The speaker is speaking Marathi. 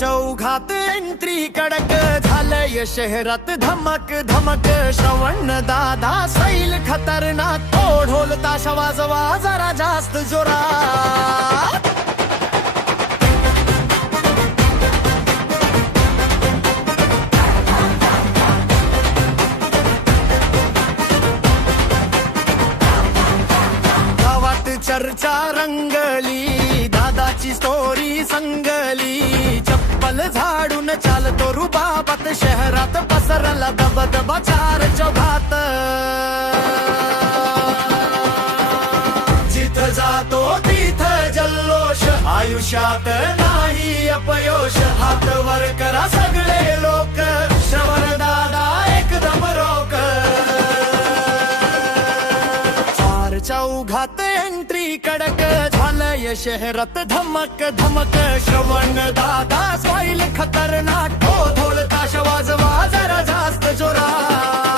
चौघात एंट्री कडक झालंय शहरात धमक धमक श्रवण दादा सैल खतरनाक तो ढोल ताशा वाजवा जरा जास्त जोरात गावात चर्चा रंगली दादाची स्टोरी संगली चप्पल झाडून चालतो रुबाबात शहरात पसरला दबदबा चार चौघात जिथं जातो तिथं जल्लोष आयुष्यात नाही अपयश हात वर करा सगळे लोक श्रवण दादा एकदम रोक चार चौघात एंट्री कडक झालंय शहरात धमक धमक श्रवण दादा स्टाईल खतरनाक तो ढोल ताशा वाजवा जरा जास्त जोरात